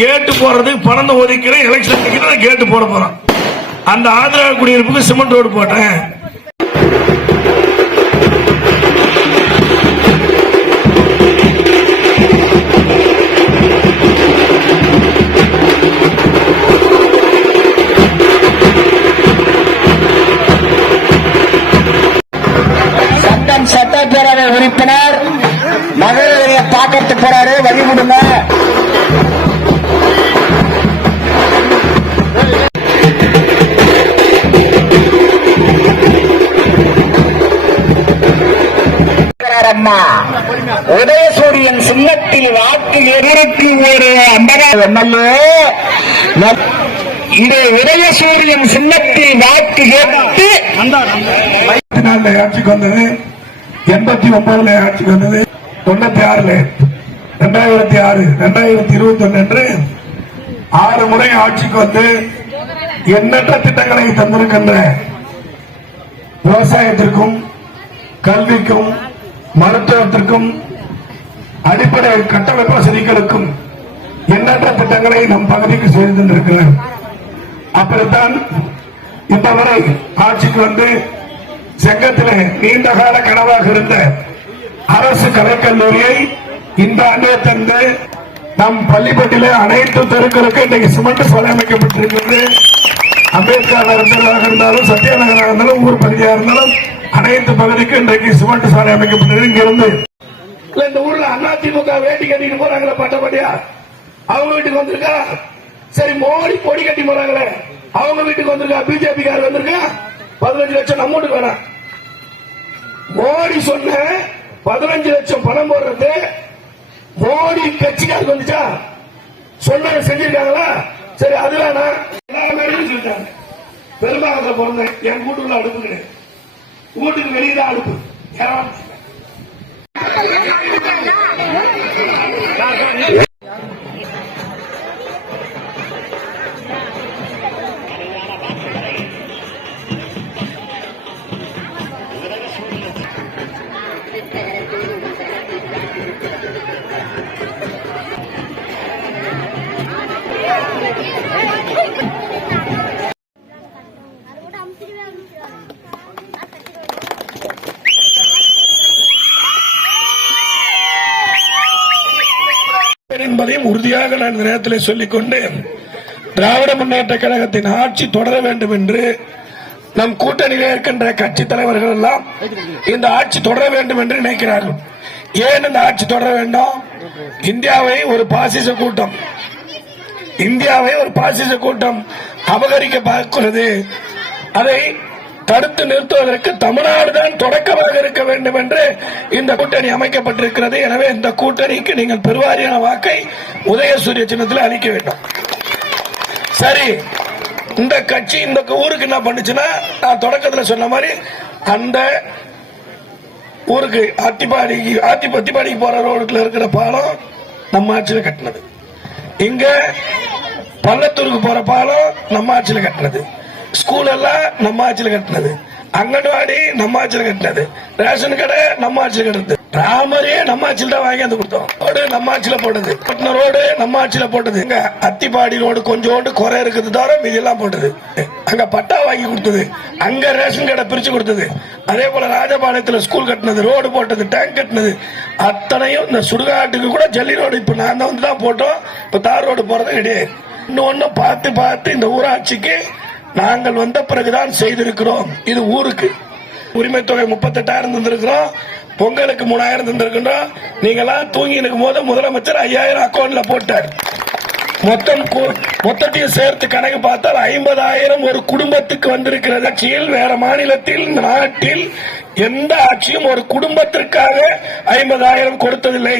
கேட்டு போறது பணம் ஒதுக்கிற எலெக்ஷன் கேட்டு போட போறோம். அந்த ஆதரவு குடியிருப்புக்கு சிமெண்ட் ரோடு போட்டேன். சட்டப்பேரவை உறுப்பினர் மகளிரைய பாக்கத்து போறாரு, வழி விடுங்க. அம்மா உதயசூரியன் சின்னத்தில் வாக்கு எதிர்க்கு ஒரு எம்எல்ஏ இது உதயசூரியன் சின்னத்தில் வாக்கு கேட்டு ஆட்சிக்கு வந்தது, 89 ஆட்சிக்கு வந்தது, 96 2006 2021 என்று 6 முறை ஆட்சிக்கு வந்து எண்ணற்ற திட்டங்களை தந்திருக்கின்ற விவசாயத்திற்கும் கல்விக்கும் மருத்துவத்திற்கும் அடிப்படை கட்டமைப்பு வசதிகளுக்கும் எண்ணற்ற திட்டங்களை நம் பகுதிக்கு செய்து தந்திருக்கிறார். அப்படித்தான் இந்த முறை ஆட்சிக்கு வந்து செங்கத்திலே நீண்ட கால கனவாக இருந்த அரசு கலைக்கல்லூரியை இந்த ஆண்டே தந்து நம் பள்ளிப்பட்டியிலே அனைத்து தெருக்களுக்கு இன்றைக்கு சிமெண்ட் சாலை அமைக்கப்பட்டிருக்கிறது. அம்பேத்கர் நகராக இருந்தாலும் சத்யா நகராக இருந்தாலும் ஊர் பகுதியாக இருந்தாலும் அனைத்து பகுதிக்கு இன்றைக்கு சிமெண்ட் சாலை அமைக்கப்பட்டது. இங்கிருந்து இந்த ஊர்ல அதிமுக வேட்டி கட்டிட்டு போறாங்களே பட்டப்படியா, அவங்க வீட்டுக்கு வந்திருக்கா. சரி, மோடி பொடி கட்டி போறாங்களே அவங்க வீட்டுக்கு வந்திருக்கா. பிஜேபி காரர் வந்திருக்கா. 15 லட்சம் நம்ம வீட்டுக்கு வேணாம். மோடி சொன்ன 15 லட்சம் பணம் போடுறது மோடி கட்சிக்காருக்கு வந்துச்சா? சொன்ன செஞ்சிருக்காங்களா? சரி, அது வேணாம். சொல்லிட்டாங்க. பெரும்பாகத்தில் பிறந்தேன், என் வீட்டுக்குள்ள அடுப்பு கிடையாது, வீட்டுக்கு வெளியே அடுப்பு. என்பதையும் உறுதியாக நான் இந்த நேரத்தில் சொல்லிக்கொண்டு, திராவிட முன்னேற்ற கழகத்தின் ஆட்சி தொடர வேண்டும் என்று நம் கூட்டணியில் இருக்கின்ற கட்சி தலைவர்கள் எல்லாம் இந்த ஆட்சி தொடர வேண்டும் என்று நினைக்கிறார்கள். ஏன் இந்த ஆட்சி தொடர வேண்டும்? இந்தியாவை ஒரு பாசிச கூட்டம் அபகரிக்க பார்க்கிறது. அதை தடுத்து நிறுத்துவதற்கு தமிழ்நாடு தான் தொடக்கமாக இருக்க வேண்டும் என்று இந்த கூட்டணி அமைக்கப்பட்டிருக்கிறது. எனவே இந்த கூட்டணிக்கு நீங்கள் பெருவாரியான வாக்கை உதயசூரிய சின்னத்தில் அளிக்க வேண்டும். சரி, இந்த கட்சி இந்த ஊருக்கு என்ன பண்ணுச்சுன்னா, நான் தொடக்கத்தில் சொன்ன மாதிரி அந்த ஊருக்கு அத்திப்பாடிக்கு போற ரோடுல இருக்கிற பாலம் நம்ம ஆட்சியில் கட்டினது. இங்க பள்ளத்தூருக்கு போற பாலம் நம்ம ஆட்சியில் கட்டினது. ஸ்கூல் எல்லாம் நம்ம ஆட்சியில் கட்டினது. அங்கன்வாடி நம்ம ஆட்சியில் கட்டினது. ரேஷன் கடை நம்ம ஆட்சியில் கட்டினது. ராமரே நம்ம ஆட்சியில் தான் வாங்கி வந்து கொடுத்தோம். ரோடு நம்ம ஆட்சியில போட்டது. பட்டின ரோடு நம்ம ஆட்சியில போட்டது. இங்க அத்திப்பாடி ரோடு கொஞ்சோண்டு குறை இருக்குது தவிர இதெல்லாம் போட்டது. அங்க பட்டா வாங்கி கொடுத்தது. அங்க ரேஷன் கடை பிரிச்சு கொடுத்தது. அதே போல ராஜபாளையத்தில் ஸ்கூல் கட்டினது, ரோடு போட்டது, டேங்க் கட்டினது, அத்தனையும் இந்த சுடுகாட்டுக்கு கூட ஜல்லி ரோடு இப்ப நான் வந்து தான் போட்டோம். இப்ப தார் ரோடு போறது கிடையாது. இன்னொன்னு பார்த்து இந்த ஊராட்சிக்கு நாங்கள் வந்த பிறகுதான் செய்திருக்கிறோம். இது ஊருக்கு உரிமை தொகை 38,000 தந்திருக்கிறோம். பொங்கலுக்கு 3,000 தந்திருக்கின்றோம். நீங்கெல்லாம் தூங்கி இருக்கும் போது முதலமைச்சர் 5,000 அக்கௌண்ட்ல போட்டார். மொத்தத்தையும் சேர்த்து கணக்கு பார்த்தால் 50,000 ஒரு குடும்பத்துக்கு வந்திருக்கிறது. ஆட்சியில் வேற மாநிலத்தில் நாட்டில் எந்த ஆட்சியும் ஒரு குடும்பத்திற்காக 50,000 கொடுத்ததில்லை.